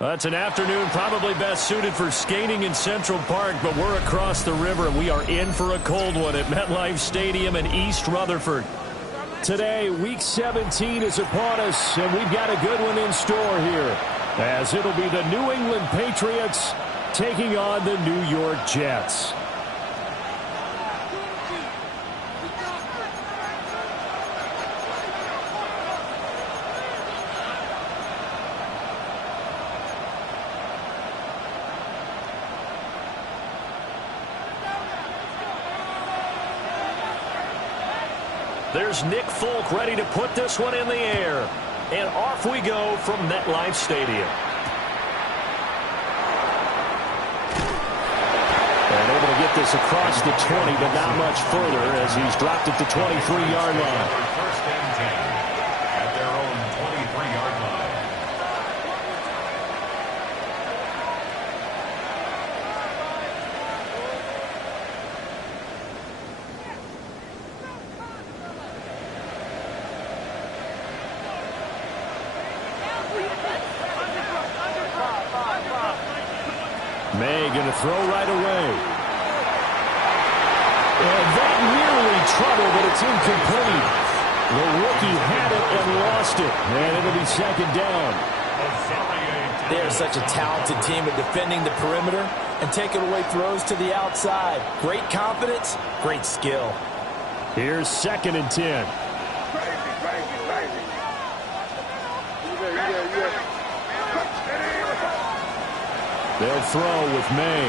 It's an afternoon probably best suited for skating in Central Park, but we're across the river, and we are in for a cold one at MetLife Stadium in East Rutherford. Today, Week 17 is upon us, and we've got a good one in store here, as it'll be the New England Patriots taking on the New York Jets. There's Nick Folk ready to put this one in the air. And off we go from MetLife Stadium. And able to get this across the 20, but not much further as he's dropped it to 23-yard line. First and 10 at their own 23-yard line. May going to throw right away. And that nearly trouble, but it's incomplete. The rookie had it and lost it. And it'll be second down. They are such a talented team at defending the perimeter and taking away throws to the outside. Great confidence, great skill. Here's second and 10. They'll throw with May.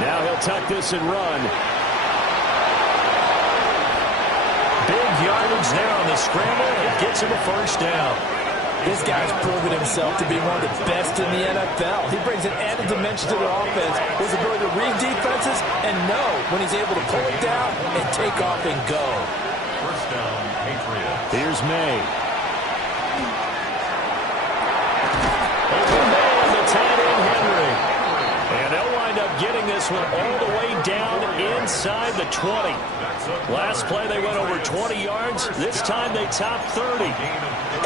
Now he'll tuck this and run. Big yardage there on the scramble, and it gets him a first down. This guy's proven himself to be one of the best in the NFL. He brings an added dimension to their offense, his ability to read defenses and know when he's able to pull it down and take off and go. First down, Patriots. Here's May. Over May on the tight end, Henry. And they'll wind up getting this one all the way down inside the 20. Last play they went over 20 yards. This time they topped 30.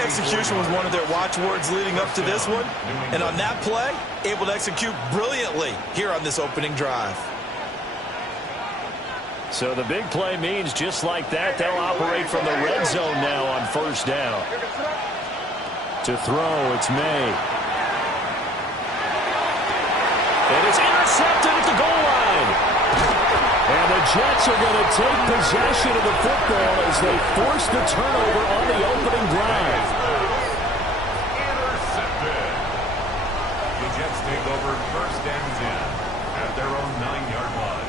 Execution was one of their watchwords leading up to this one. And on that play, able to execute brilliantly here on this opening drive. So the big play means just like that, they'll operate from the red zone now on first down. To throw, it's May. And it's intercepted at the goal line. And the Jets are going to take possession of the football as they force the turnover on the opening drive. Intercepted. The Jets take over first and 10 at their own 9-yard line.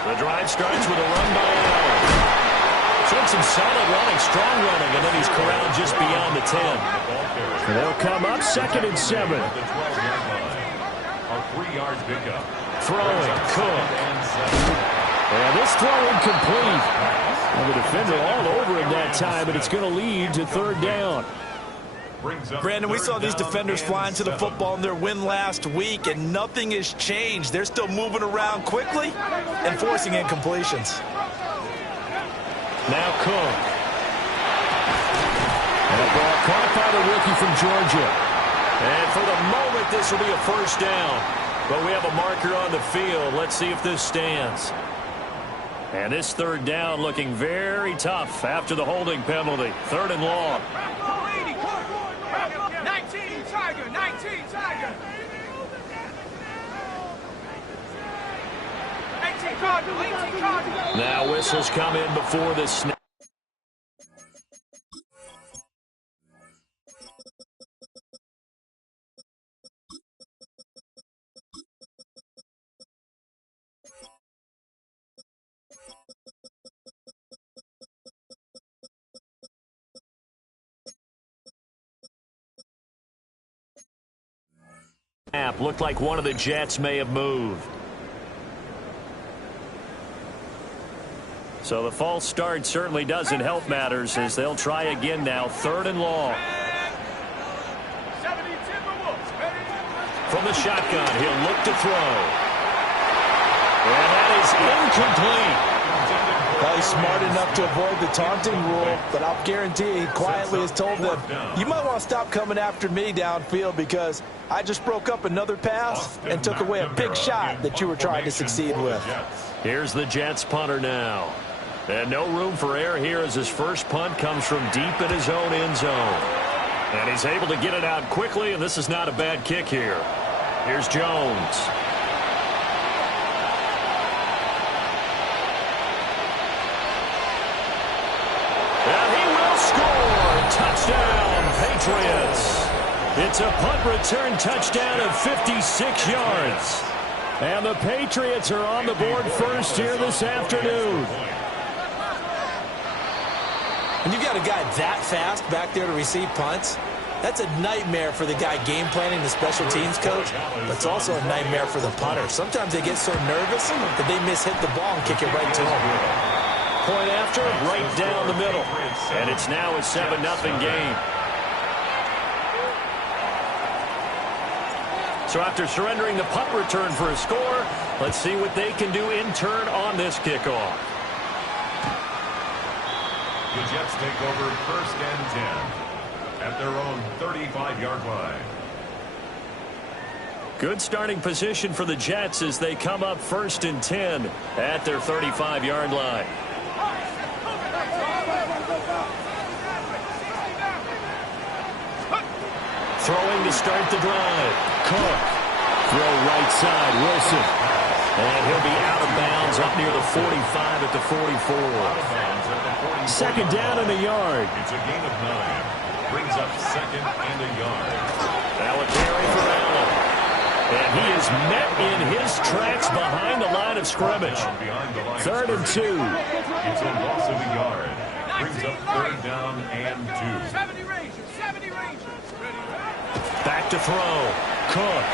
The drive starts with a run by Allen. Showed some solid running, strong running, and then he's corralled just beyond the 10. And they'll come up second and 7. The 12-yard line. A 3-yard pickup. Throwing, Cook. And this throw incomplete. And the defender all over him that time, but it's going to lead to third down. Brandon, we saw these defenders flying to the football in their win last week, and nothing has changed. They're still moving around quickly and forcing incompletions. Now Cook. And a ball caught by the rookie from Georgia. And for the moment, this will be a first down. But we have a marker on the field. Let's see if this stands. And this third down looking very tough after the holding penalty. Third and long. 19 Tiger, 19 Tiger. 18 Cardinal, 18 Cardinal. Now whistles come in before the snap. Looked like one of the Jets may have moved. So the false start certainly doesn't help matters as they'll try again now. 3rd and long. From the shotgun, he'll look to throw. And that is incomplete. Well, he's smart enough to avoid the taunting rule, but I'll guarantee he quietly has told them, you might want to stop coming after me downfield because I just broke up another pass and took away a big shot that you were trying to succeed with. Here's the Jets punter now. And no room for error here as his first punt comes from deep in his own end zone. And he's able to get it out quickly, and this is not a bad kick here. Here's Jones. And he will score. Touchdown, Patriots. It's a punt return touchdown of 56 yards. And the Patriots are on the board first here this afternoon. And you've got a guy that fast back there to receive punts. That's a nightmare for the guy game planning, the special teams coach, but it's also a nightmare for the punter. Sometimes they get so nervous that they mishit the ball and kick it right to him. Point after, right down the middle. And it's now a 7-0 game. So after surrendering the punt return for a score, let's see what they can do in turn on this kickoff. The Jets take over 1st and 10 at their own 35-yard line. Good starting position for the Jets as they come up 1st and 10 at their 35-yard line. Throwing to start the drive. Cook. Throw right side. Wilson. And he'll be out of bounds up near the 45 at the 44. 2nd down and a yard. It's a gain of 9. Brings up 2nd and a yard. Now a carry for Allen. And he is met in his tracks behind the line of scrimmage. 3rd and 2. It's a loss of a yard. Brings up 3rd down and 2. 70 Rangers, 70 Rangers. Back to throw. Cook.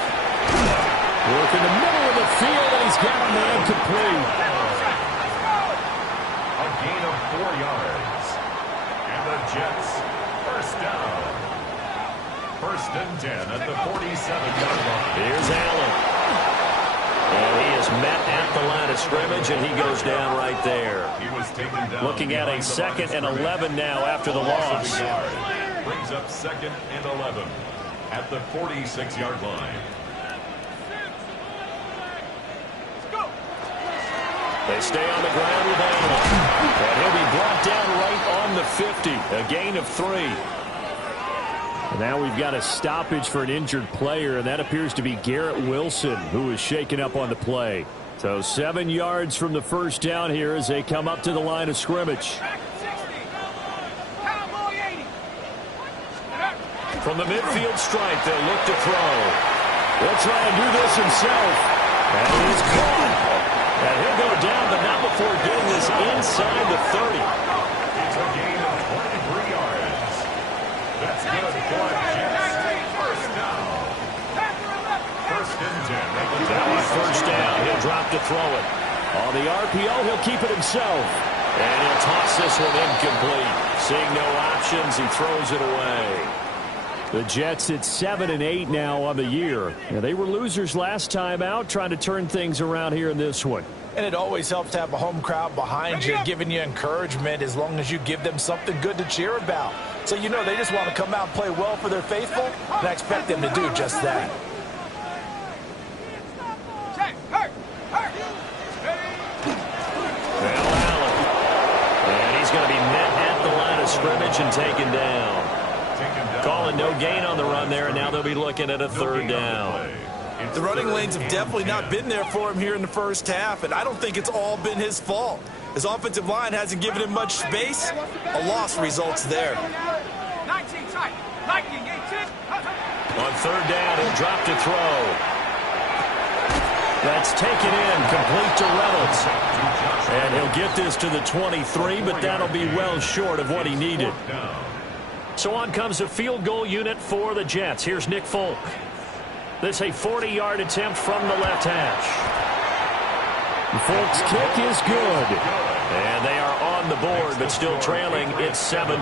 Work in the middle of the field, and he's got a man complete. A gain of 4 yards. And the Jets, 1st down. 1st and 10 at the 47-yard line. Here's Allen. And he is met at the line of scrimmage, and he goes down right there. He was taken down. Looking at a 2nd and 11 now after the loss. Brings up 2nd and 11 at the 46-yard line. They stay on the ground with Allen. And he'll be brought down right on the 50. A gain of 3. And now we've got a stoppage for an injured player, and that appears to be Garrett Wilson, who is shaken up on the play. So 7 yards from the first down here as they come up to the line of scrimmage. From the midfield stripe, they'll look to throw. He'll try and do this himself. And it is caught. And he'll go down, but not before getting this inside the 30. It's a gain of 23 yards. That's good for the Jets. 1st down. 1st and 10. That was 1st down. He'll drop to throw it. On the RPO, he'll keep it himself. And he'll toss this one incomplete. Seeing no options, he throws it away. The Jets at 7-8 now on the year. Yeah, they were losers last time out, trying to turn things around here in this one. And it always helps to have a home crowd behind you, giving you encouragement as long as you give them something good to cheer about. So you know they just want to come out and play well for their faithful, and I expect them to do just that. Well, Allen. And he's going to be met at the line of scrimmage and taken down. Calling no gain on the run there, and now they'll be looking at a 3rd down. The running lanes have definitely not been there for him here in the first half, and I don't think it's all been his fault. His offensive line hasn't given him much space. A loss results there. 19 tight. Lightning 18. On 3rd down, he'll drop to throw. That's taken in, complete to Reynolds. And he'll get this to the 23, but that'll be well short of what he needed. So on comes a field goal unit for the Jets. Here's Nick Folk. This a 40-yard attempt from the left hash. The Folks' kick is good. And they are on the board, but still trailing. It's 7-3.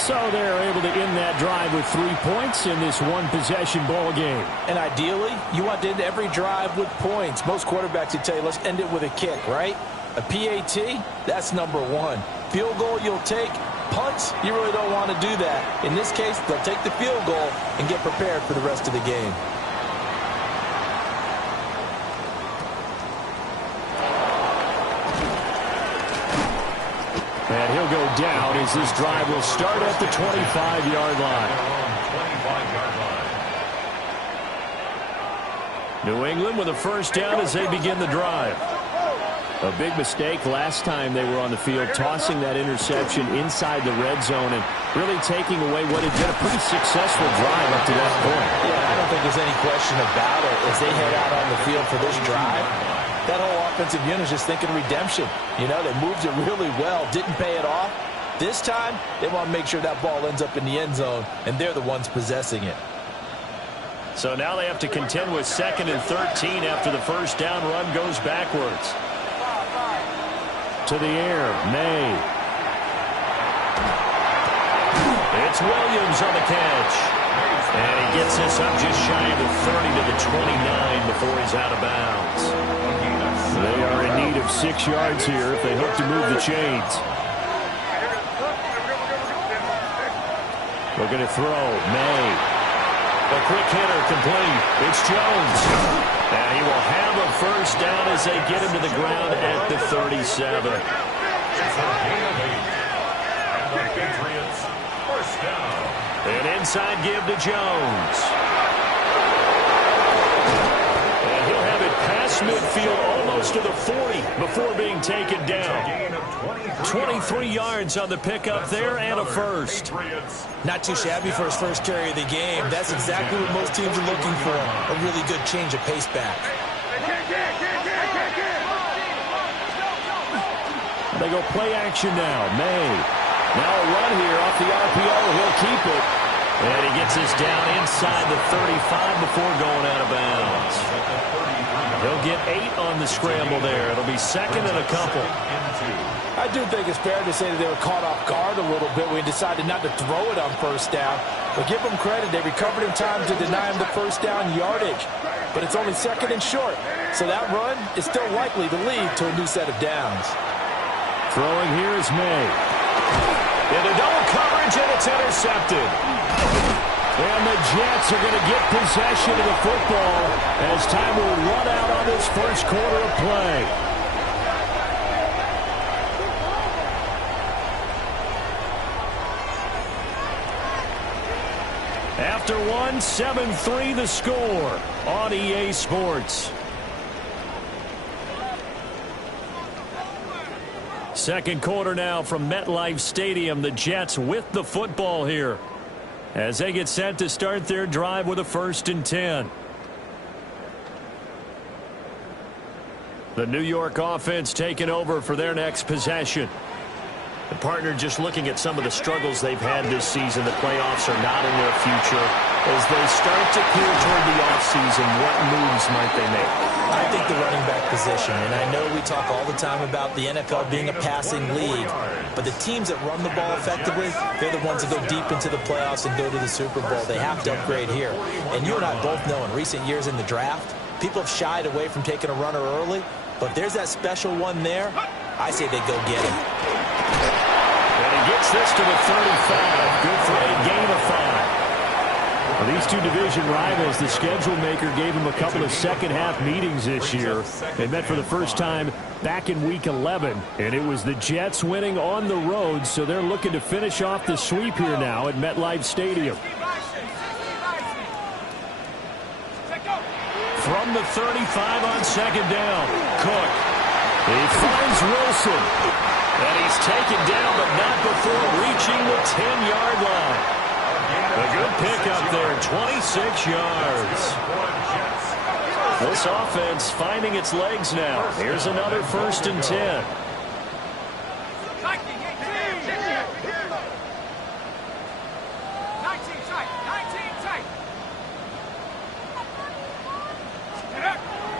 So they're able to end that drive with 3 points in this one-possession ball game. And ideally, you want to end every drive with points. Most quarterbacks would tell you, let's end it with a kick, right? A PAT, that's number one. Field goal you'll take. Punts, you really don't want to do that. In this case, they'll take the field goal and get prepared for the rest of the game. And he'll go down as this drive will start at the 25-yard line. New England with a first down as they begin the drive. A big mistake last time they were on the field, tossing that interception inside the red zone and really taking away what had been a pretty successful drive up to that point. Yeah, I don't think there's any question about it. As they head out on the field for this drive, that whole offensive unit is just thinking redemption. You know, they moved it really well, didn't pay it off. This time, they want to make sure that ball ends up in the end zone, and they're the ones possessing it. So now they have to contend with 2nd and 13 after the first down run goes backwards. To the air, May. It's Williams on the catch. And he gets this up just shy of the 30 to the 29 before he's out of bounds. They are in need of 6 yards here if they hope to move the chains. Looking to throw, May. A quick hitter complete. It's Jones. And he will have a first down as they get him to the ground at the 37. And the Patriots first down. An inside give to Jones. And he'll have it past midfield almost to the 40 before being taken down. 23 yards on the pickup there and a first. Not too shabby for his first carry of the game. That's exactly what most teams are looking for. A really good change of pace back. They go play action now. May. Now a run here off the RPO. He'll keep it. And he gets this down inside the 35 before going out of bounds. He'll get 8 on the scramble there. It'll be 2nd and a couple. I do think it's fair to say that they were caught off guard a little bit when he decided not to throw it on first down. But give them credit. They recovered in time to deny him the first down yardage. But it's only 2nd and short. So that run is still likely to lead to a new set of downs. Throwing here is May. Into double coverage, and it's intercepted. And the Jets are going to get possession of the football as time will run out on this first quarter of play. After 7-3 the score on EA Sports. Second quarter now from MetLife Stadium. The Jets with the football here as they get set to start their drive with a 1st and 10. The New York offense taking over for their next possession. The partner just looking at some of the struggles they've had this season. The playoffs are not in their future. As they start to peer toward the offseason, what moves might they make? I think the running back position, and I know we talk all the time about the NFL being a passing league, but the teams that run the ball effectively, they're the ones that go deep into the playoffs and go to the Super Bowl. They have to upgrade here. And you and I both know in recent years in the draft, people have shied away from taking a runner early, but if there's that special one there, I say they go get him. And he gets this to the 35. Good for a gain of 5. Well, these two division rivals, the schedule maker gave them a couple of second-half meetings this year. They met for the first time back in Week 11, and it was the Jets winning on the road, so they're looking to finish off the sweep here now at MetLife Stadium. From the 35 on second down, Cook. He finds Wilson, and he's taken down, but not before reaching the 10-yard line. A good pickup there, 26 yards. This offense finding its legs now. Here's another 1st and 10.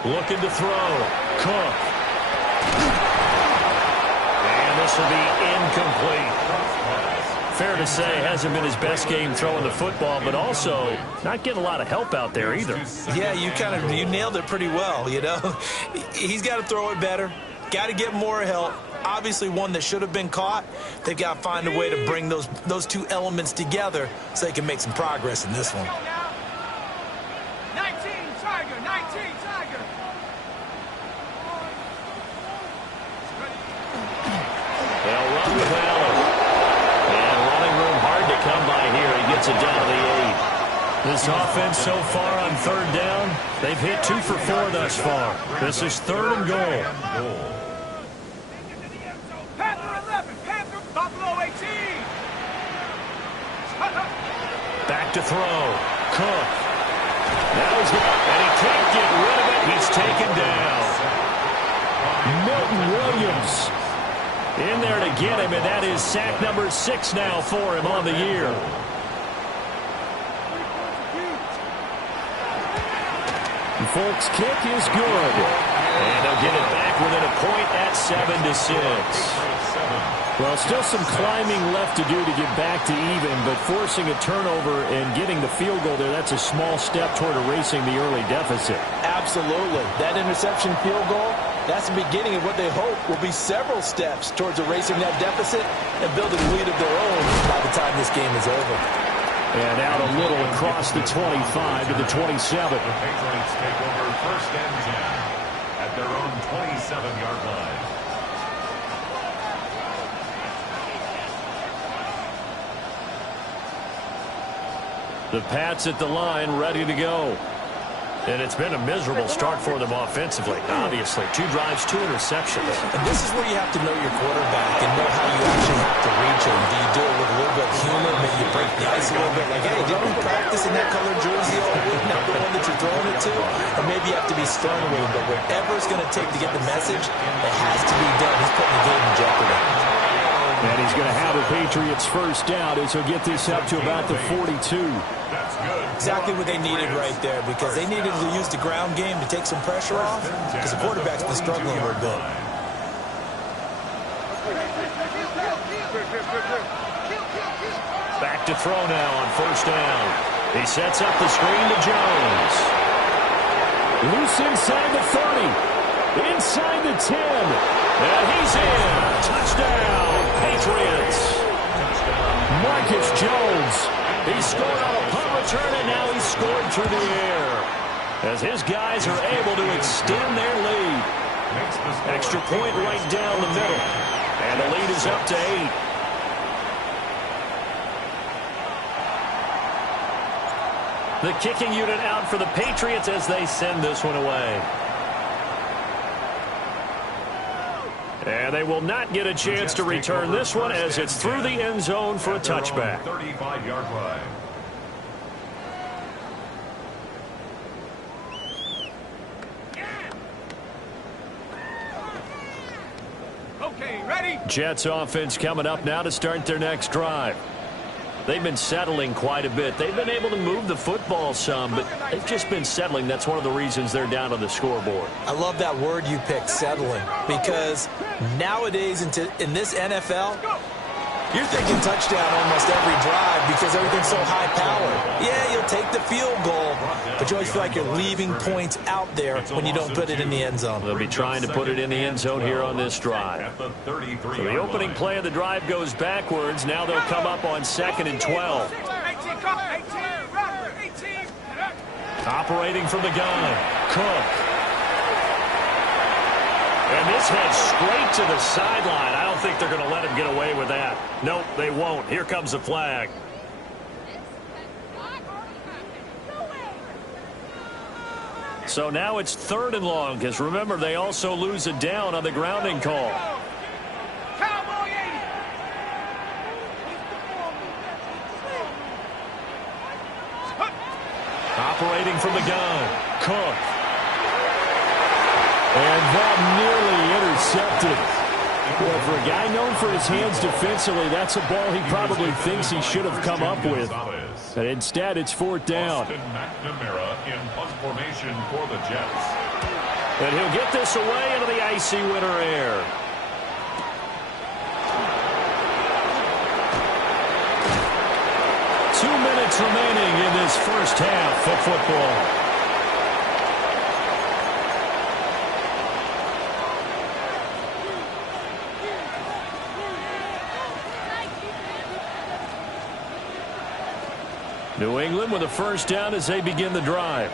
Looking to throw. Cook. And this will be incomplete. Fair to say, hasn't been his best game throwing the football, but also not getting a lot of help out there either. Yeah, you nailed it pretty well, you know. He's got to throw it better. Got to get more help. Obviously one that should have been caught. They've got to find a way to bring those two elements together so they can make some progress in this one. 19 Tiger, 19 Tiger. They'll run with Allen. And running room hard to come by here. He gets it down to the 8. This offense so far on third down, they've hit 2 for 4 thus far. This is 3rd and goal. Panther 11, Panther, Buffalo 18. Back to throw. Cook. Now he's got, and he can't get rid of it. He's taken down. Milton Williams in there to get him, and that is sack number 6 now for him on the year. Folks' kick is good. And they'll get it back within a point at 7-6. Well, still some climbing left to do to get back to even, but forcing a turnover and getting the field goal there, that's a small step toward erasing the early deficit. Absolutely. That interception field goal, that's the beginning of what they hope will be several steps towards erasing that deficit and building a lead of their own by the time this game is over. And out a little across the 25 to the 27. The Patriots take over 1st and 10 at their own 27-yard line. The Pats at the line, ready to go. And it's been a miserable start for them offensively, obviously. 2 drives, 2 interceptions. And this is where you have to know your quarterback and know how you actually have to reach him. Do you do it with a little bit of humor? Maybe you break the ice a little bit. Like, hey, didn't we practice in that colored jersey all week? Not the one that you're throwing it to? Or maybe you have to be stern with him. But whatever it's going to take to get the message, it has to be done. He's putting the game in jeopardy. And he's going to have a Patriots first down as he'll get this up to about the 42. That's good. Exactly what they needed right there, because they needed to use the ground game to take some pressure off, because the quarterback's been struggling a little bit. Back to throw now on first down. He sets up the screen to Jones. Loose inside the 30. Inside the 10. And he's in. Touchdown, Patriots. Marcus Jones. He scored on a punt return, and now he's scored through the air as his guys are able to extend their lead. Extra point right down the middle. And the lead is up to 8. The kicking unit out for the Patriots as they send this one away. And they will not get a chance to return this one as it's through the end zone for a touchback. 35-yard line. Okay, ready? Jets offense coming up now to start their next drive. They've been settling quite a bit. They've been able to move the football some, but they've just been settling. That's one of the reasons they're down on the scoreboard. I love that word you picked, settling, because nowadays in this NFL, you're thinking touchdown almost every drive because everything's so high-powered. Yeah, you'll take the field goal, but you always feel like you're leaving points out there when you don't put it in the end zone. They'll be trying to put it in the end zone here on this drive. So the opening play of the drive goes backwards. Now they'll come up on 2nd and 12. 18, Operating from the gun, Cook. And this heads straight to the sideline. I don't think they're going to let him get away with that. Nope, they won't. Here comes the flag. So now it's 3rd and long, because remember, they also lose a down on the grounding call. Cowboy 80. Operating from the gun, Cook. And that nearly intercepted. Well, for a guy known for his hands defensively, that's a ball he probably thinks he should have come up with. But instead, it's 4th down. McNamara in punt formation for the Jets. And he'll get this away into the icy winter air. Minutes remaining in this first half of football. New England with a first down as they begin the drive.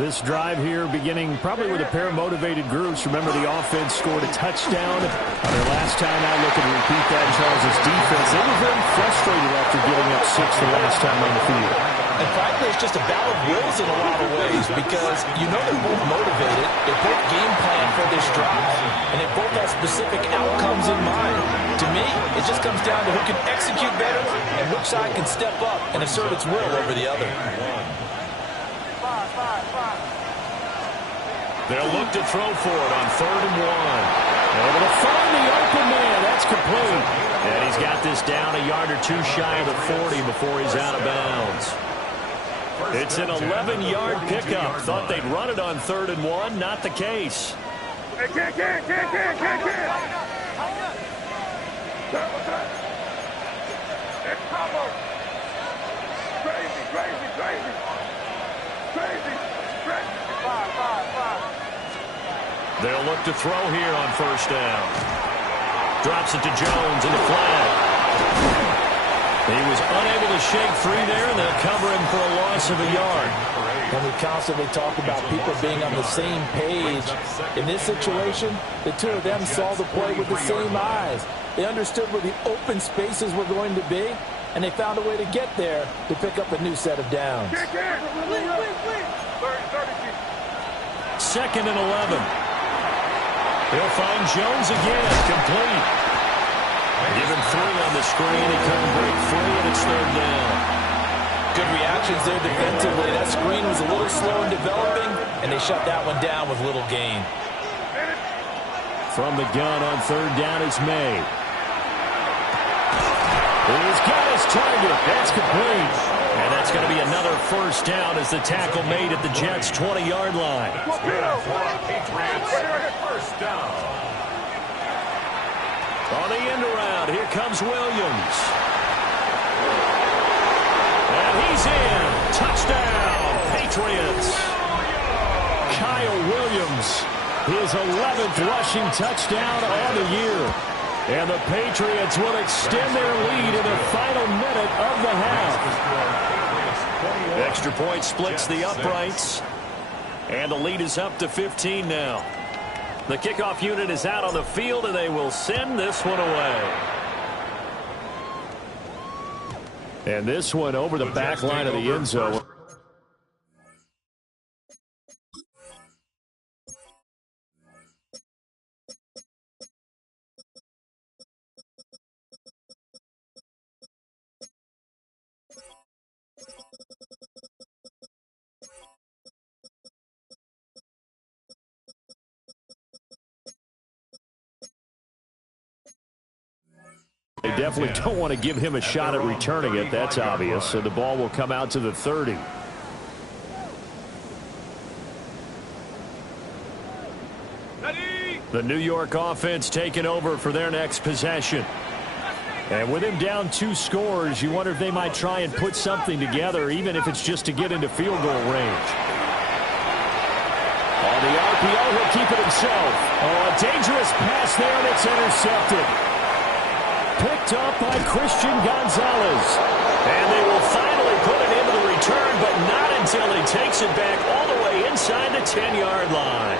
This drive here beginning probably with a pair of motivated groups. Remember, the offense scored a touchdown. Their last time out, looking to repeat that. Charles' defense, they were very frustrated after giving up 6 the last time on the field. And frankly, it's just a battle of wills in a lot of ways because you know they're both motivated. They both game plan for this drive. And they both have specific outcomes in mind. To me, it just comes down to who can execute better and which side can step up and assert its will over the other. They'll look to throw for it on 3rd and 1. Able to find the open man. That's complete. And he's got this down a yard or two shy of the 40 before he's out of bounds. It's an 11-yard pickup. Thought they'd run it on 3rd and 1. Not the case. Can't. It's combo. Crazy. They'll look to throw here on first down. Drops it to Jones in the flat. He was unable to shake free there, and they'll cover him for a loss of a yard. And we constantly talk about people being on the same page. In this situation, the two of them saw the play with the same eyes. They understood where the open spaces were going to be, and they found a way to get there to pick up a new set of downs. 2nd and 11. He'll find Jones again. Complete. Give him 3 on the screen. He couldn't break free, and it's 3rd down. Good reactions there defensively. That screen was a little slow in developing, and they shut that one down with little gain. From the gun on 3rd down, it's May. He's got his target. That's complete. And that's going to be another first down as the tackle made at the Jets' 20-yard line. First down. On the end around, here comes Williams. And he's in. Touchdown, Patriots. Kyle Williams, his 11th rushing touchdown on the year. And the Patriots will extend their lead in the final minute of the half. Extra point splits the uprights. And the lead is up to 15 now. The kickoff unit is out on the field, and they will send this one away. And this one over the back line of the end zone. They definitely don't want to give him a shot at returning it. That's obvious. So the ball will come out to the 30. The New York offense taking over for their next possession. And with him down 2 scores, you wonder if they might try and put something together, even if it's just to get into field goal range. On the RPO, he'll keep it himself. Oh, a dangerous pass there, and it's intercepted. Picked up by Christian Gonzalez. And they will finally put it into the return, but not until he takes it back all the way inside the 10-yard line.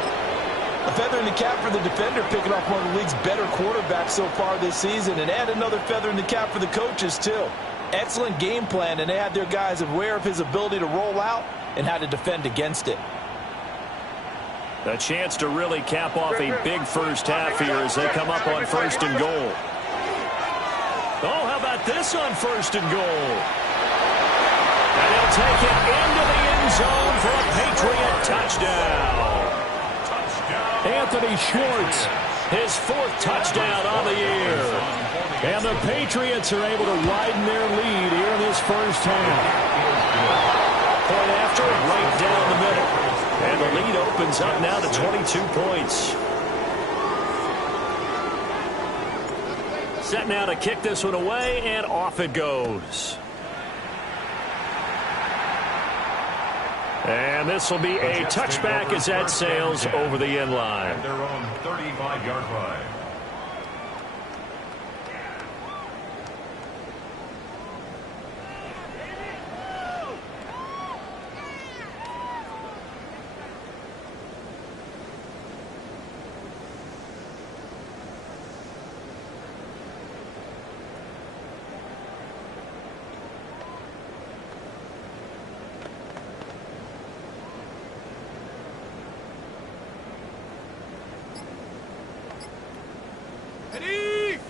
A feather in the cap for the defender, picking off one of the league's better quarterbacks so far this season, and add another feather in the cap for the coaches, too. Excellent game plan, and they had their guys aware of his ability to roll out and how to defend against it. A chance to really cap off a big first half here as they come up on 1st and goal. Oh, how about this on 1st and goal? And he'll take it into the end zone for a Patriot touchdown. Anthony Schwartz, his 4th touchdown on the year. And the Patriots are able to widen their lead here in this first half. Point after, right down the middle. And the lead opens up now to 22 points. Set now to kick this one away, and off it goes. And this will be a touchback as that sails over the end line. At their own 35-yard line.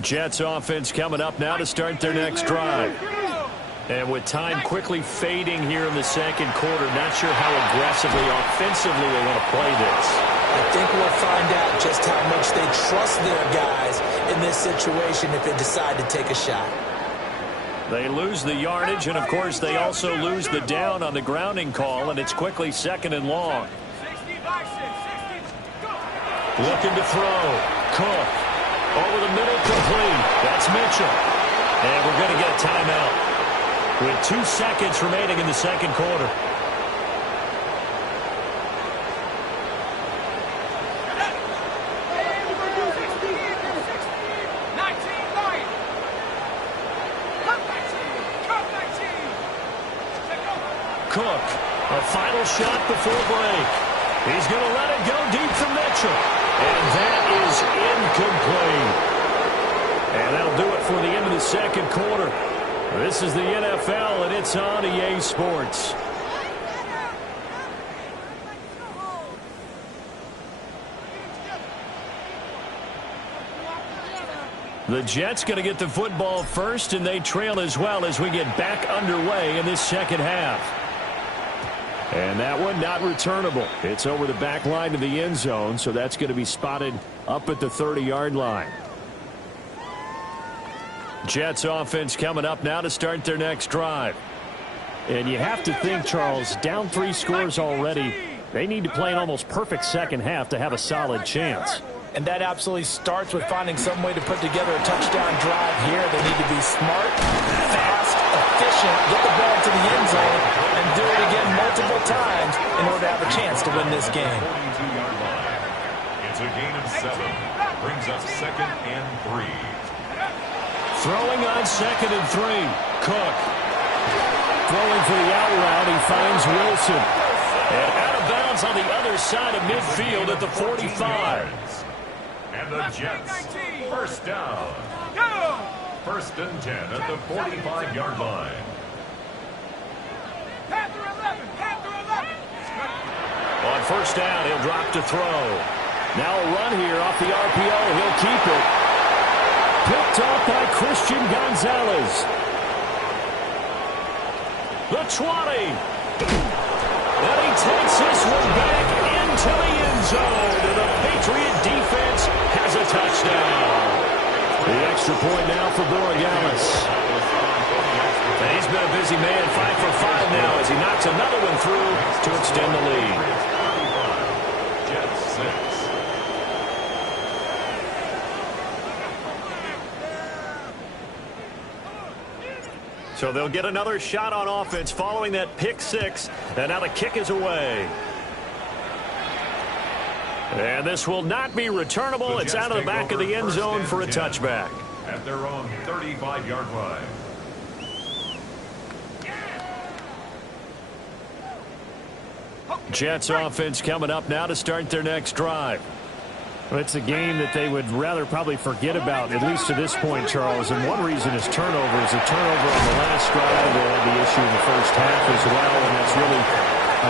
Jets offense coming up now to start their next drive. And with time quickly fading here in the second quarter, not sure how aggressively, offensively they want to play this. I think we'll find out just how much they trust their guys in this situation if they decide to take a shot. They lose the yardage, and of course they also lose the down on the grounding call, and it's quickly second and long. Looking to throw. Cook. Over the middle, complete. That's Mitchell. And we're going to get a timeout with 2 seconds remaining in the second quarter. Cook, a final shot before break. He's going to let it go deep for Mitchell. And that is incomplete. And that'll do it for the end of the second quarter. This is the NFL, and it's on EA Sports. The Jets going to get the football first, and they trail as well as we get back underway in this second half. And that one not returnable. It's over the back line of the end zone, so that's going to be spotted up at the 30-yard line. Jets offense coming up now to start their next drive. And you have to think, Charles, down 3 scores already. They need to play an almost perfect second half to have a solid chance. And that absolutely starts with finding some way to put together a touchdown drive here. They need to be smart, fast, efficient, get the ball to the end zone, and do it again multiple times in order to have a chance to win this game. 42-yard line. It's a gain of 7. Brings up 2nd and 3. Throwing on 2nd and 3. Cook. Throwing for the out route. He finds Wilson. And out of bounds on the other side of midfield at the 45. And the Jets, first down. 1st and 10 at the 45-yard line. On first down, he'll drop to throw. Now a run here off the RPO. He'll keep it. Picked off by Christian Gonzalez. The 20. And he takes this one back into the end zone. And the Patriot defense has a touchdown. The extra point now for Borregales. And he's been a busy man, 5 for 5 now as he knocks another one through to extend the lead. Jets 6. So they'll get another shot on offense following that pick 6. And now the kick is away. And this will not be returnable. It's out of the back of the end zone for a touchback. At their own 35-yard line. Jets offense coming up now to start their next drive. Well, it's a game that they would rather probably forget about, at least to this point, Charles. And one reason is turnovers. A turnover on the last drive. They had the issue in the first half as well, and that's really,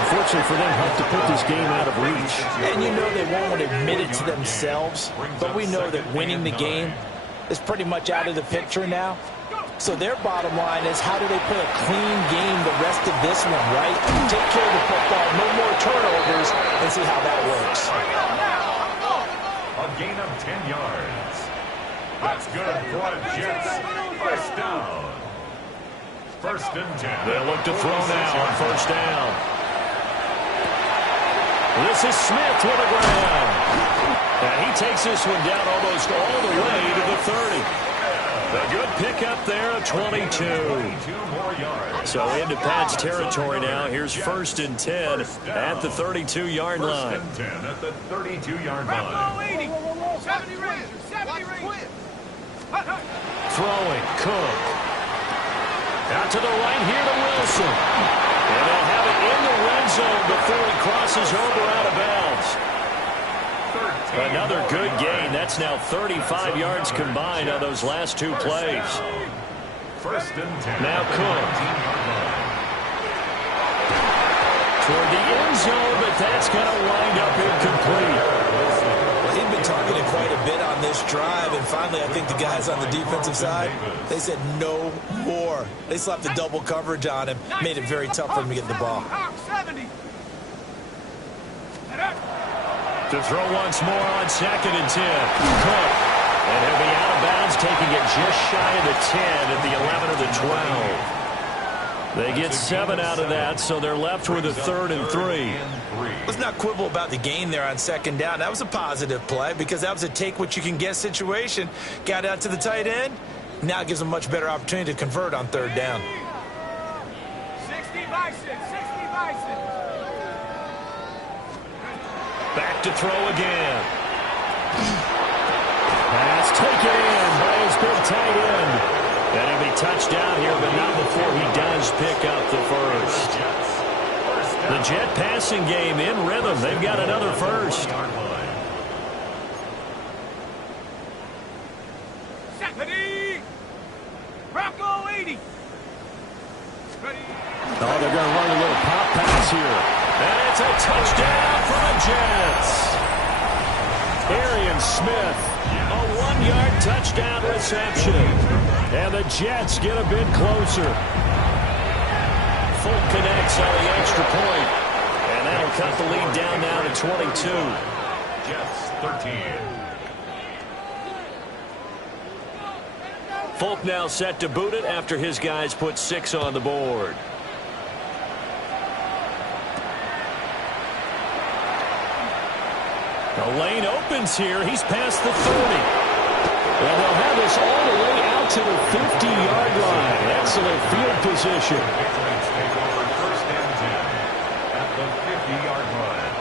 unfortunately for them, helped to put this game out of reach. And you know they won't admit it to themselves, but we know that winning the game is pretty much out of the picture now. So their bottom line is, how do they play a clean game the rest of this one, right? Take care of the football, no more turnovers, and see how that works. A gain of 10 yards. That's good for the Jets. First down. 1st and 10. They'll look to throw now on first down. This is Smith with a grab. And he takes this one down almost all the way to the 30. A good pickup there of 22. So into Pat's territory now. Here's 1st and 10 at the 32-yard line. 1st and 10 at the 32-yard line. Throwing, Cook. Out to the right here to Wilson. And they'll have it in the red zone before he crosses over out of bounds. Another good gain. That's now 35 yards combined on those last 2 plays. 1st and 10. Now Cook. Toward the end zone, but that's going to wind up incomplete. Well, he'd been targeted quite a bit on this drive, and finally I think the guys on the defensive side, they said no more. They slapped the double coverage on him, made it very tough for him to get the ball. To throw once more on 2nd and 10. Cook. And he'll be out of bounds, taking it just shy of the 10 at the 11 or the 12. They get 7 out of that, so they're left with a 3rd and 3. Let's not quibble about the gain there on 2nd down. That was a positive play because that was a take-what-you-can-get situation. Got out to the tight end. Now it gives them a much better opportunity to convert on 3rd down. 60 Bison, 60 Bison. Back to throw again. Pass taken in by his big tight end. And he'll be touched down here, but not before he does pick up the first. The Jet passing game in rhythm. They've got another first. Rocco 80. Oh, they're going to run a little pop pass here. And it's a touchdown for the Jets. Arian Smith, a 1-yard touchdown reception. And the Jets get a bit closer. Folk connects on the extra point. And that'll cut the lead down now to 22. Jets 13. Folk now set to boot it after his guys put 6 on the board. The lane opens here. He's past the 30. And they'll have this all the way out to the 50-yard line. Excellent field position. Patriots take over 1st and 10 at the 50-yard line.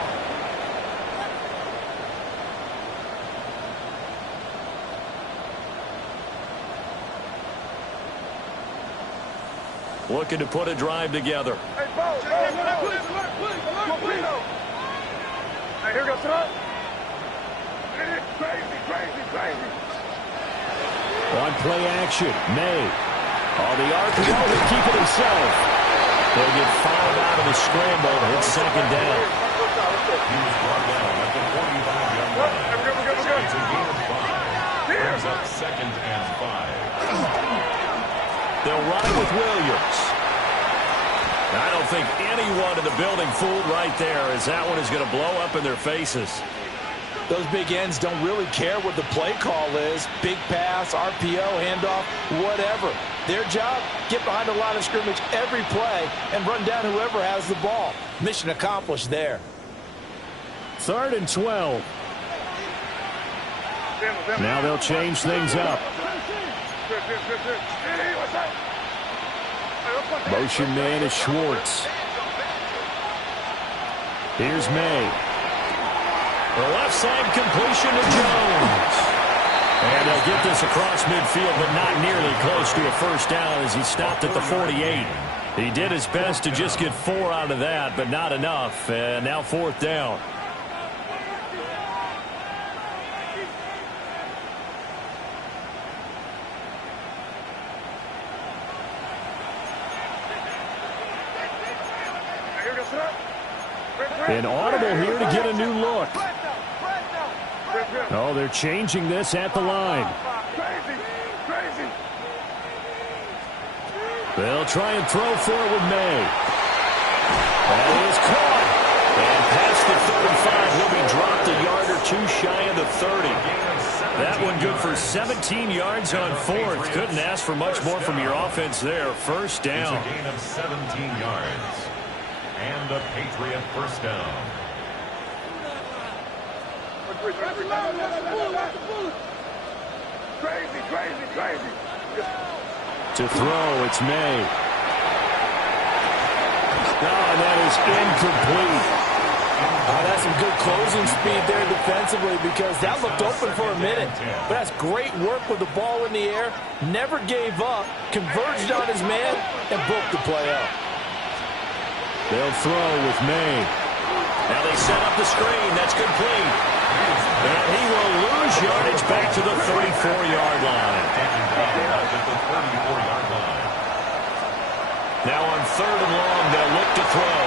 Looking to put a drive together. Hey, Bo, hey, here goes up. It is crazy, crazy, crazy. On play action, May. On the RPO, he'll keep it himself. They'll get 5 out of the scramble. It's 2nd down. He was brought down at the 45-yard line. It's a gain of 5. Brings up 2nd and 5. They'll run it with Williams. I don't think anyone in the building fooled right there, as that one is going to blow up in their faces. Those big ends don't really care what the play call is. Big pass, RPO, handoff, whatever. Their job, get behind the line of scrimmage every play and run down whoever has the ball. Mission accomplished there. 3rd and 12. Now they'll change things up. Motion man is Schwartz. Here's May. The left side completion to Jones. And they'll get this across midfield, but not nearly close to a first down as he stopped at the 48. He did his best to just get 4 out of that, but not enough. And now 4th down. An audible here to get a new look. Oh, they're changing this at the line. They'll try and throw for it with May. That is caught. And past the 35, he'll be dropped a yard or 2 shy of the 30. That one good for 17 yards on 4th. Couldn't ask for much more from your offense there. First down. It's a gain of 17 yards. And a Patriot first down. Crazy, crazy, crazy. To throw, it's May. Oh, and that is incomplete. That's some good closing speed there defensively because that looked open for a minute. But that's great work with the ball in the air. Never gave up, converged on his man, and broke the play up. They'll throw with May. Now they set up the screen. That's complete. And he will lose yardage back to the 34-yard line. Now on 3rd and long, they'll look to throw.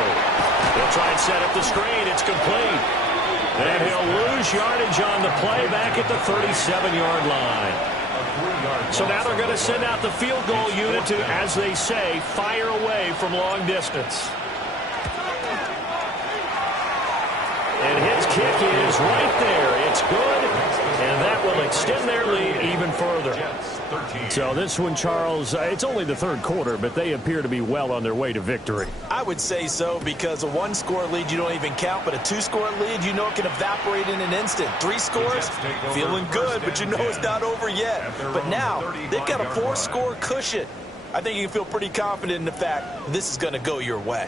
They'll try and set up the screen. It's complete. And he'll lose yardage on the play back at the 37-yard line. So now they're going to send out the field goal unit to, as they say, fire away from long distance. And his kick is right there. It's good, and that will extend their lead even further. So this one, Charles, it's only the 3rd quarter, but they appear to be well on their way to victory. I would say so because a 1-score lead you don't even count, but a 2-score lead you know it can evaporate in an instant. 3 scores, feeling good, but you know it's not over yet. But now they've got a 4-score cushion. I think you can feel pretty confident in the fact this is going to go your way.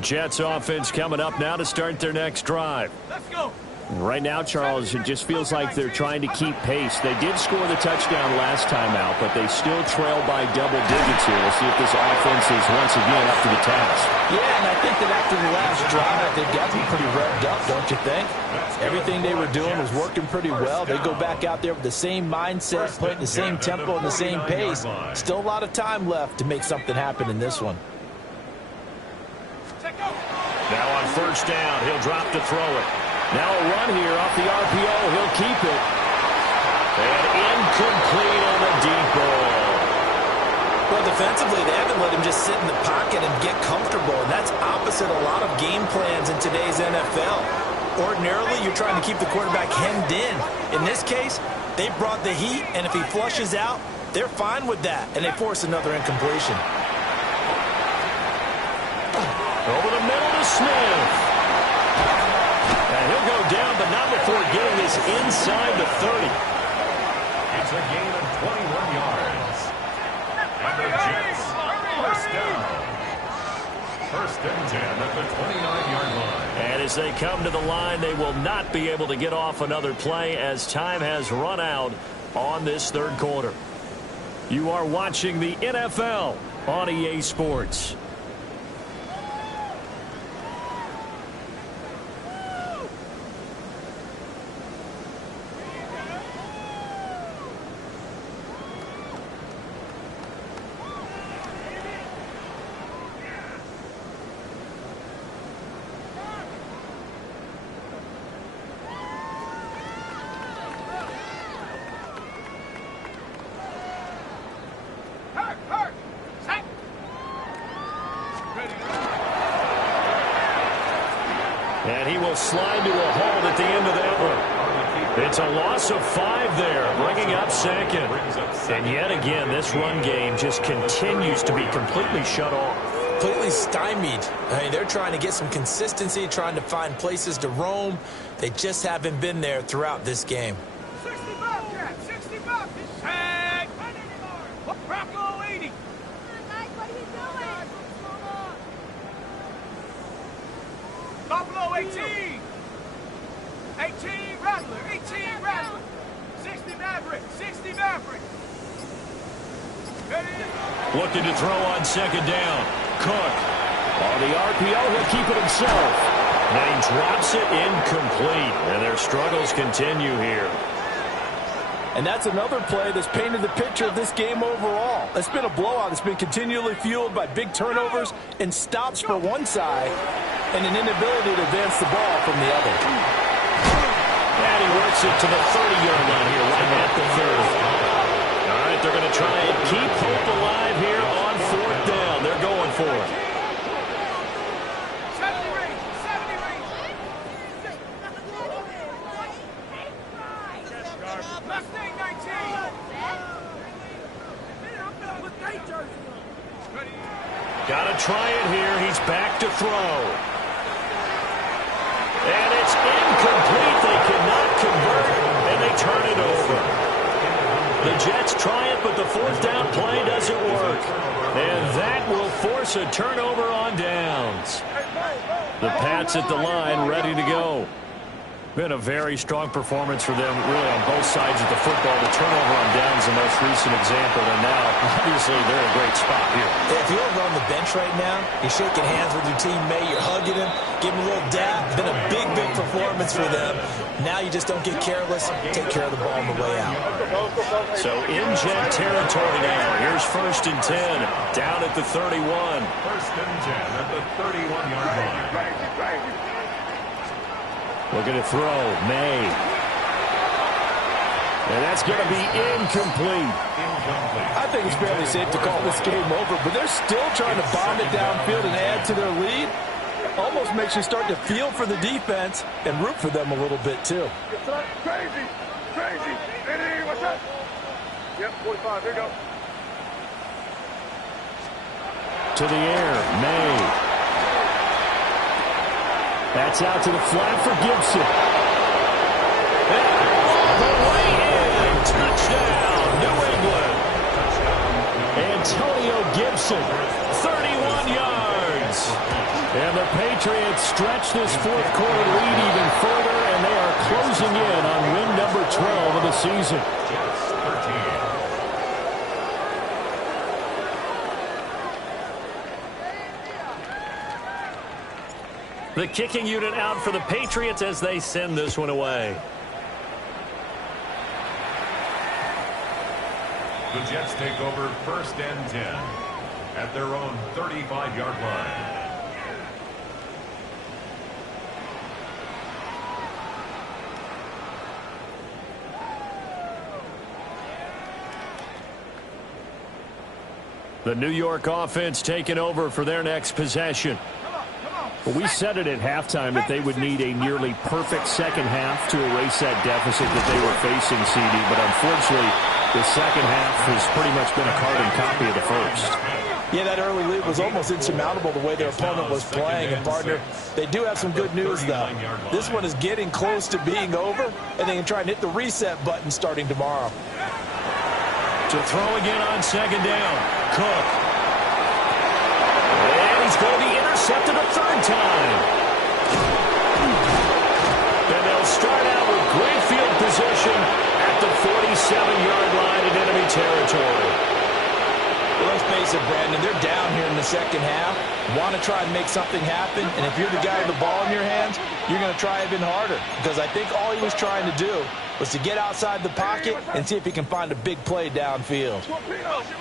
Jets offense coming up now to start their next drive. Let's go. Right now, Charles, it just feels like they're trying to keep pace. They did score the touchdown last time out, but they still trail by double digits here. We'll see if this offense is once again up to the task. Yeah, and I think that after the last drive, they've got to be pretty revved up, don't you think? Everything they were doing was working pretty well. They go back out there with the same mindset, playing the same tempo and the same pace. Still a lot of time left to make something happen in this one. Now on 1st down, he'll drop to throw it. Now a run here off the RPO. He'll keep it. And incomplete on the deep ball. Well, defensively, they haven't let him just sit in the pocket and get comfortable, and that's opposite a lot of game plans in today's NFL. Ordinarily, you're trying to keep the quarterback hemmed in. In this case, they brought the heat, and if he flushes out, they're fine with that, and they force another incompletion. Over the middle to Smith. And he'll go down, but not before getting this inside the 30. It's a gain of 21 yards. And the Jets, 1st down. 1st and 10 at the 29-yard line. And as they come to the line, they will not be able to get off another play as time has run out on this 3rd quarter. You are watching the NFL on EA Sports. And he will slide to a halt at the end of that one. It's a loss of 5 there, bringing up 2nd. And yet again, this run game just continues to be completely shut off. Completely stymied. I mean, they're trying to get some consistency, trying to find places to roam. They just haven't been there throughout this game. 65, Jack. 65. Tag. Bravo 80. What are you doing? Buffalo 18. 18 Rattler. 18 Rattler. 60 Maverick. 60 Maverick. Looking to throw on 2nd down. Cook. On the RPO, he'll keep it himself. And he drops it incomplete. And their struggles continue here. And that's another play that's painted the picture of this game overall. It's been a blowout. It's been continually fueled by big turnovers and stops for one side and an inability to advance the ball from the other. And he works it to the 30-yard line here, right at the 30. All right, they're going to try and keep hope alive here on 4th down. They're going for it. 70 range. 70 range. Mustang 19. Got to try it here. He's back to throw. And it's incomplete. They cannot convert. The Jets try it, but the fourth down play doesn't work. And that will force a turnover on downs. The Pats at the line, ready to go. Been a very strong performance for them, really, on both sides of the football. The turnover on downs, the most recent example, and now, obviously, they're in a great spot here. If you're over on the bench right now, you're shaking hands with your teammate, you're hugging him, giving him a little dab. Been a big, big performance for them. Now you just don't get careless. Take care of the ball on the way out. So in Jet territory now. Here's 1st and 10, down at the 31. 1st and 10 at the 31-yard line. Looking to throw, May. And that's going to be incomplete. I think it's fairly safe to call this game over, but they're still trying to bomb it downfield and add to their lead. Almost makes you start to feel for the defense and root for them a little bit, too. Crazy. Hey, what's up? Yep, 45. Here you go. To the air, May. That's out to the flat for Gibson. And all the way in. Touchdown, New England. Antonio Gibson, 31 yards. And the Patriots stretch this fourth quarter lead even further, and they are closing in on win number 12 of the season. The kicking unit out for the Patriots as they send this one away. The Jets take over 1st and 10 at their own 35-yard line. The New York offense taking over for their next possession. Well, we said it at halftime that they would need a nearly perfect second half to erase that deficit that they were facing, CD. But unfortunately, the second half has pretty much been a carbon copy of the first. Yeah, that early lead was almost insurmountable the way their opponent was playing. And, partner, they do have some good news, though. This one is getting close to being over, and they can try and hit the reset button starting tomorrow. To throw again on 2nd down, Cook. And he's going to be intercepted a 3rd time. And they'll start out with great field position at the 47-yard line in enemy territory. Well, let's face it, Brandon, they're down here in the second half. Want to try and make something happen, and if you're the guy with the ball in your hands, you're going to try even harder. Because I think all he was trying to do was to get outside the pocket and see if he can find a big play downfield.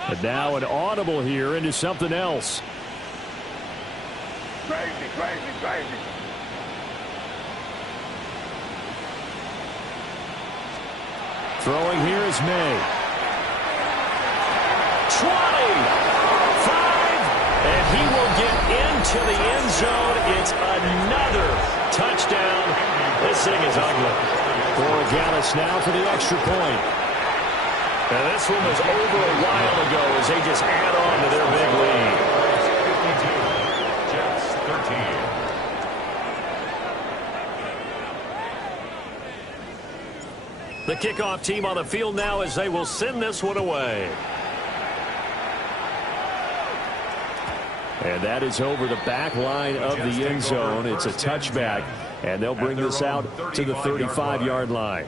And now an audible here into something else. Crazy. Throwing here is May. 20, 5, and he will get into the end zone. It's another touchdown. This thing is ugly. Borregalis now for the extra point. Now this one was over a while ago as they just add on to their big lead. Jets 13. The kickoff team on the field now as they will send this one away. And that is over the back line of the end zone. It's a touchback, and they'll bring this out to the 35-yard line.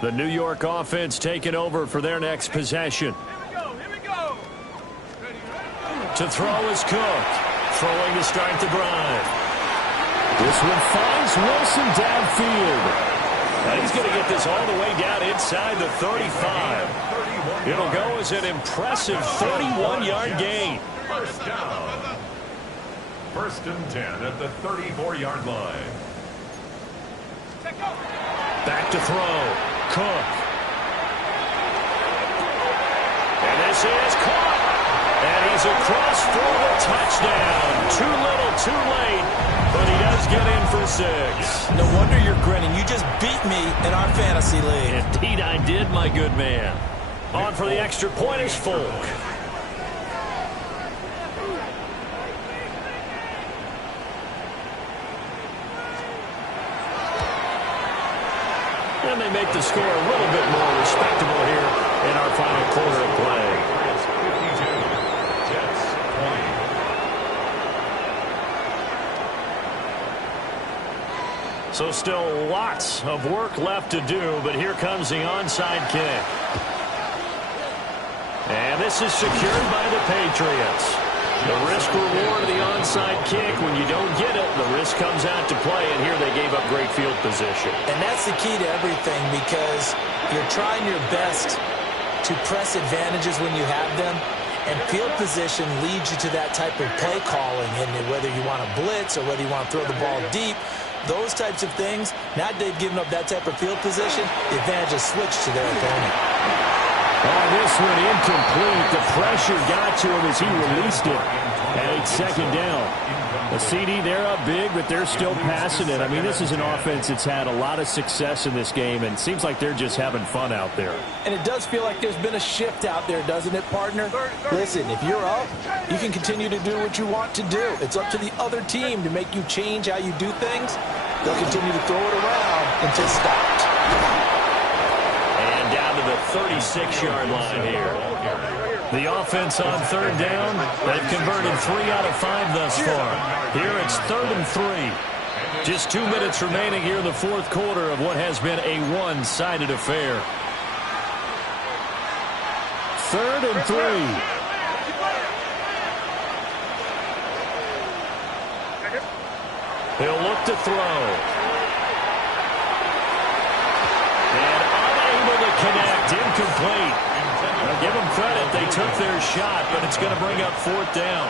The New York offense taking over for their next possession. Here we go. To throw is Cook. Throwing to start the drive. This one finds Wilson downfield. And he's going to get this all the way down inside the 35. It'll go as an impressive 31-yard gain. 1st down. 1st and 10 at the 34-yard line. Back to throw. Cook. And this is caught. And he's across for the touchdown. Too little, too late. But he does get in for 6. No wonder you're grinning. You just beat me in our fantasy league. Indeed I did, my good man. On for the extra point is Folk. And they make the score a little bit more respectable here in our final quarter of play. It's 52. Jets 20. So still lots of work left to do, but here comes the onside kick. And this is secured by the Patriots. The risk-reward of the onside kick, when you don't get it, the risk comes out to play, and here they gave up great field position. And that's the key to everything, because you're trying your best to press advantages when you have them, and field position leads you to that type of play calling, and whether you want to blitz or whether you want to throw the ball deep, those types of things, now they've given up that type of field position, the advantage is switched to their opponent. Oh, this one incomplete. The pressure got to him as he released it. And it's second down. The CD, they're up big, but they're still passing it. I mean, this is an offense that's had a lot of success in this game, and it seems like they're just having fun out there. And it does feel like there's been a shift out there, doesn't it, partner? Listen, if you're up, you can continue to do what you want to do. It's up to the other team to make you change how you do things. They'll continue to throw it around until stopped. Down to the 36-yard line here. The offense on third down, they've converted 3 out of 5 thus far. Here it's 3rd and 3. Just 2 minutes remaining here in the fourth quarter of what has been a one-sided affair. 3rd and 3. He'll look to throw. Connect, incomplete. Now give them credit, they took their shot, but it's going to bring up 4th down.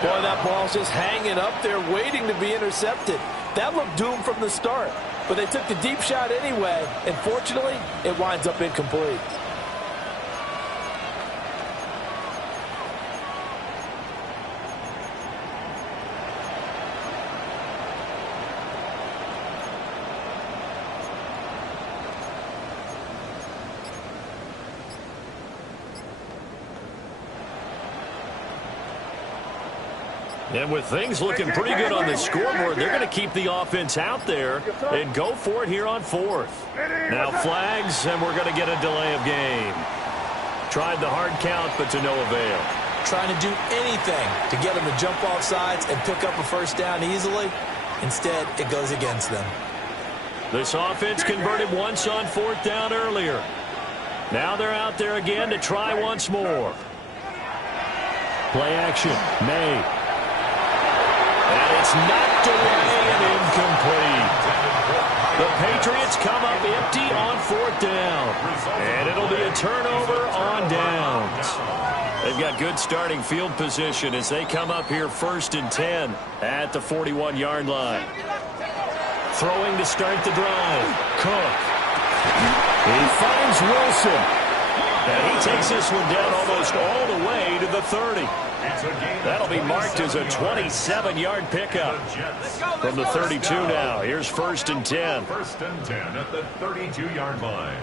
Boy, that ball's just hanging up there waiting to be intercepted. That looked doomed from the start, but they took the deep shot anyway, and fortunately, it winds up incomplete. And with things looking pretty good on the scoreboard, they're going to keep the offense out there and go for it here on 4th. Now flags, and we're going to get a delay of game. Tried the hard count, but to no avail. Trying to do anything to get them to jump off sides and pick up a first down easily. Instead, it goes against them. This offense converted once on 4th down earlier. Now they're out there again to try once more. Play action, May. And it's knocked away and incomplete. The Patriots come up empty on 4th down. And it'll be a turnover on downs. They've got good starting field position as they come up here 1st and 10 at the 41-yard line. Throwing to start the drive. Cook. He finds Wilson. And he takes this one down almost all the way to the 30. That'll be marked as a 27-yard pickup. From the 32 now, here's 1st and 10. 1st and 10 at the 32-yard line.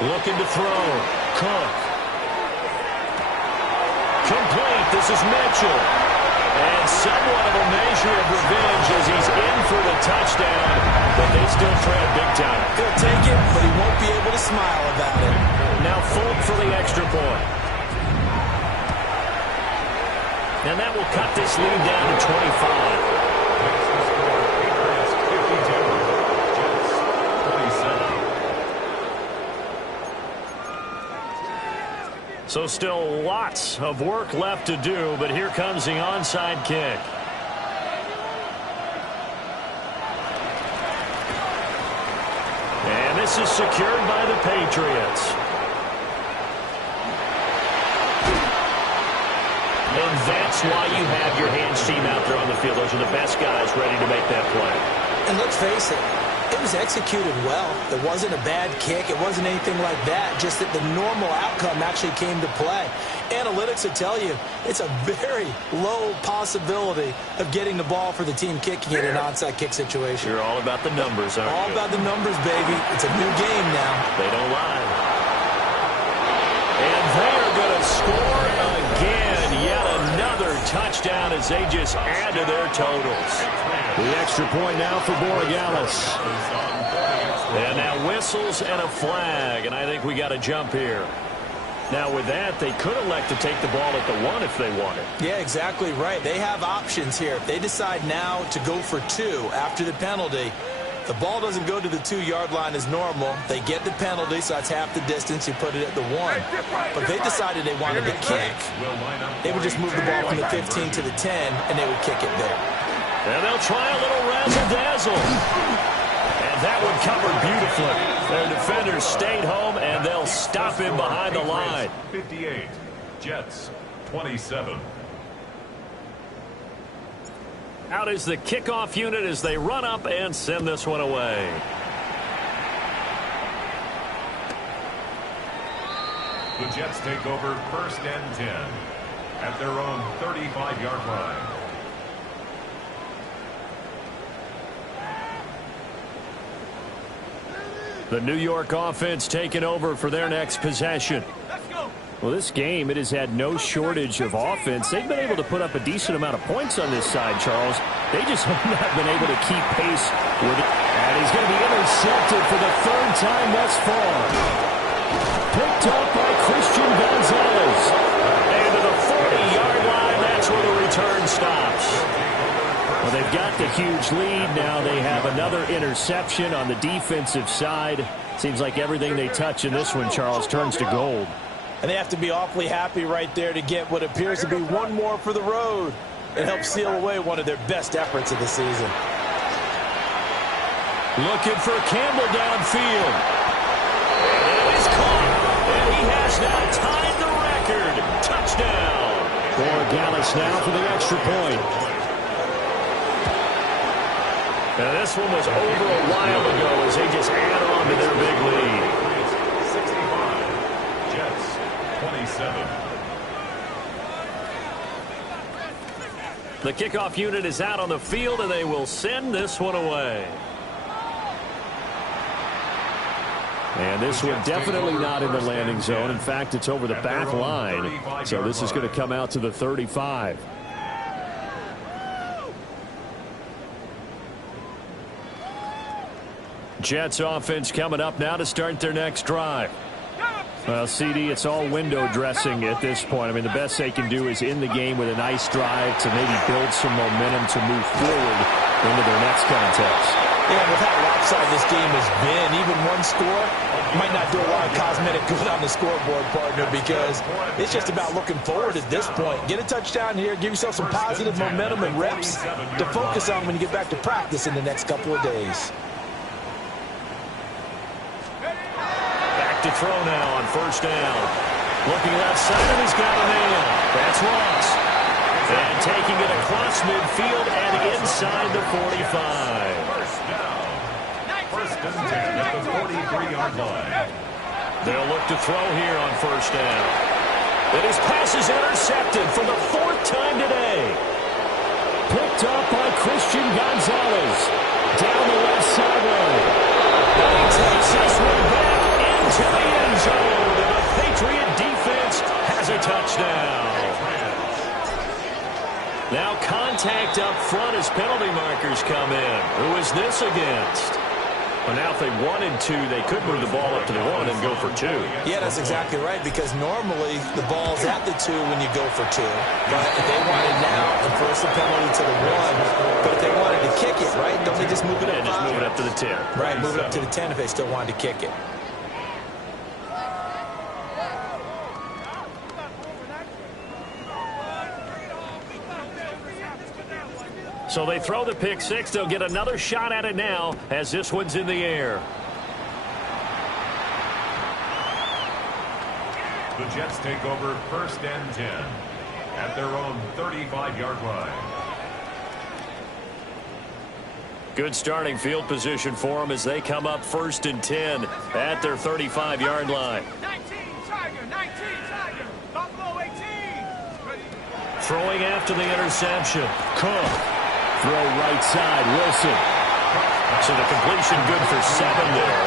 Looking to throw. Cook. Complete. This is Mitchell. And somewhat of a measure of revenge as he's in for the touchdown, but they still trail big time. He'll take it, but he won't be able to smile about it. Now Fulton for the extra point. And that will cut this lead down to 25. So still lots of work left to do, but here comes the onside kick. And this is secured by the Patriots. And that's why you have your hands team out there on the field. Those are the best guys ready to make that play. And let's face it, it was executed well. It wasn't a bad kick. It wasn't anything like that. Just that the normal outcome actually came to play. Analytics will tell you it's a very low possibility of getting the ball for the team kicking it in an onside kick situation. You're all about the numbers, aren't you? All about the numbers, baby. It's a new game now. They don't lie. And they are going to score again. Yet another touchdown as they just add to their totals. The extra point now for Borregales. And now whistles and a flag, and I think we got a jump here. Now with that, they could elect to take the ball at the 1 if they wanted. Yeah, exactly right. They have options here. If they decide now to go for 2 after the penalty, the ball doesn't go to the 2-yard line as normal. They get the penalty, so that's half the distance. You put it at the 1. But if they decided they wanted to kick, they would just move the ball from the 15 to the 10, and they would kick it there. And they'll try a little razzle-dazzle. And that one covered beautifully. Their defenders stayed home, and they'll stop him behind the line. 58, Jets 27. Out is the kickoff unit as they run up and send this one away. The Jets take over 1st and 10 at their own 35-yard line. The New York offense taking over for their next possession. Well, this game, it has had no shortage of offense. They've been able to put up a decent amount of points on this side, Charles. They just have not been able to keep pace with it. And he's going to be intercepted for the 3rd time thus far. Picked up by Christian Gonzalez. And to the 40-yard line, that's where the return stops. Well, they've got the huge lead. Now they have another interception on the defensive side. Seems like everything they touch in this one, Charles, turns to gold. And they have to be awfully happy right there to get what appears to be one more for the road. It helps seal away one of their best efforts of the season. Looking for Campbell downfield. And it is caught. And he has now tied the record. Touchdown. Borregales now for the extra point. Now this one was over a while ago as they just add on to their big lead. 65, Jets 27. The kickoff unit is out on the field, and they will send this one away. And this one definitely not in the landing zone. In fact, it's over the back line. So this is going to come out to the 35. Jets offense coming up now to start their next drive. Well, CD, it's all window dressing at this point. I mean, the best they can do is in the game with a nice drive to maybe build some momentum to move forward into their next contest. Yeah, with how lopsided this game has been, even one score might not do a lot of cosmetic good on the scoreboard, partner, because it's just about looking forward at this point. Get a touchdown here, give yourself some positive momentum and reps to focus on when you get back to practice in the next couple of days. To throw now on 1st down. Looking left side, and he's got a man. That's Ross. And taking it across midfield and inside the 45. 1st down. 1st and 10 at the 43-yard line. They'll look to throw here on 1st down. And his pass is intercepted for the 4th time today. Picked up by Christian Gonzalez. Down the left sideline. And he takes this one back to the end zone, and the Patriot defense has a touchdown. Now contact up front as penalty markers come in. Who is this against? Well, now if they wanted to, they could move the ball up to the 1 and go for 2. Yeah, that's exactly right, because normally the ball's at the 2 when you go for 2. But if they wanted now, enforce the penalty to the 1. But if they wanted to kick it, right, don't they just move it up? Yeah, just move it up to the 10. Right, move it up to the 10 if they still wanted to kick it. So they throw the pick 6. They'll get another shot at it now as this one's in the air. The Jets take over 1st and 10 at their own 35-yard line. Good starting field position for them as they come up 1st and 10 at their 35-yard line. 19, Tiger, Buffalo 18. Throwing after the interception. Cook. Throw right side, Wilson. So the completion good for 7 there.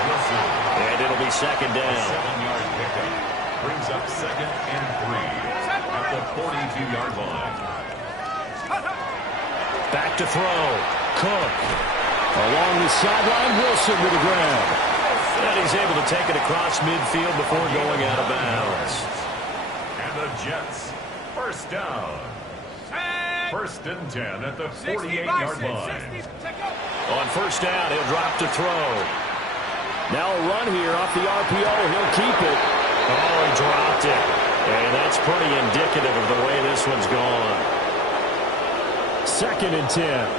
And it'll be 2nd down. 7-yard pickup brings up 2nd and 3 at the 42-yard line. Back to throw. Cook. Along the sideline, Wilson to the ground. And he's able to take it across midfield before going out of bounds. And the Jets, first down. First and 10 at the 48-yard line. On first down, he'll drop to throw. Now a run here off the RPO. He'll keep it. Oh, he dropped it. And that's pretty indicative of the way this one's gone. Second and 10.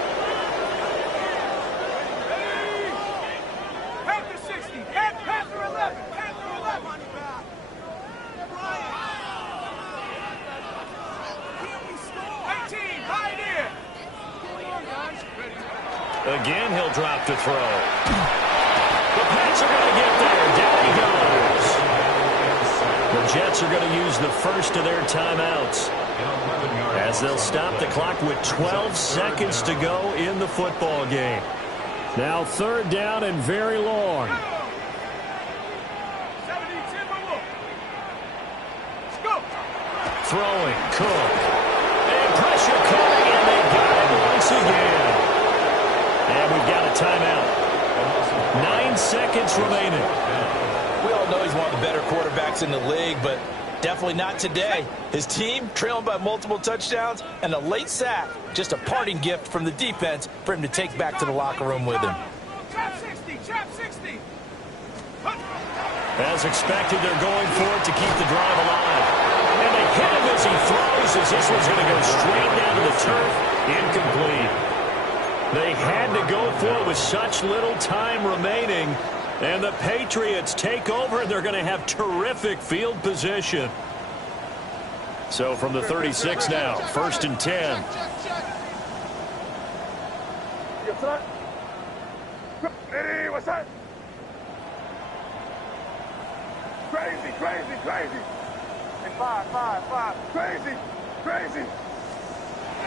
Again, he'll drop to throw. The Pats are going to get there. Down he goes. The Jets are going to use the first of their timeouts, as they'll stop the clock with 12 seconds to go in the football game. Now third down and very long. Throwing, Cook. And pressure coming, and they got it once again. And we've got a timeout. 9 seconds remaining. We all know he's one of the better quarterbacks in the league, but definitely not today. His team trailing by multiple touchdowns, and a late sack, just a parting gift from the defense for him to take back to the locker room with him. As expected, they're going for it to keep the drive alive. And they hit him as he throws, as this one's going to go straight down to the turf. Incomplete. They had to go for it with such little time remaining. And the Patriots take over, and they're going to have terrific field position. So from the 36 now, first and 10. Hey, what's that? Crazy, crazy, crazy. Hey, five. Crazy, crazy.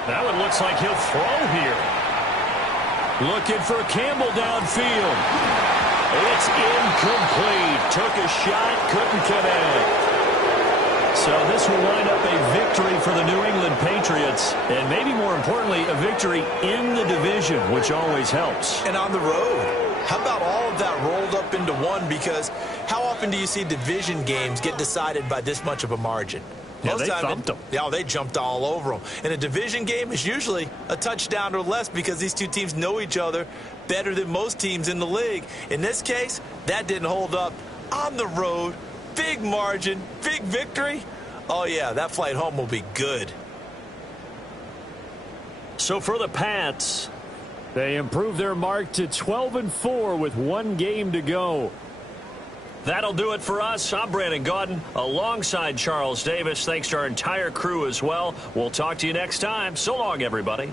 That one looks like he'll throw here. Looking for Campbell downfield. It's incomplete. Took a shot, couldn't connect. So this will wind up a victory for the New England Patriots, and maybe more importantly, a victory in the division, which always helps. And on the road. How about all of that rolled up into one? Because how often do you see division games get decided by this much of a margin? Yeah, they thumped them. Yeah, they jumped all over them. And a division game is usually a touchdown or less because these two teams know each other better than most teams in the league. In this case, that didn't hold up. On the road, big margin, big victory. Oh, yeah, that flight home will be good. So for the Pats, they improve their mark to 12-4 with one game to go. That'll do it for us. I'm Brandon Gaudin alongside Charles Davis. Thanks to our entire crew as well. We'll talk to you next time. So long, everybody.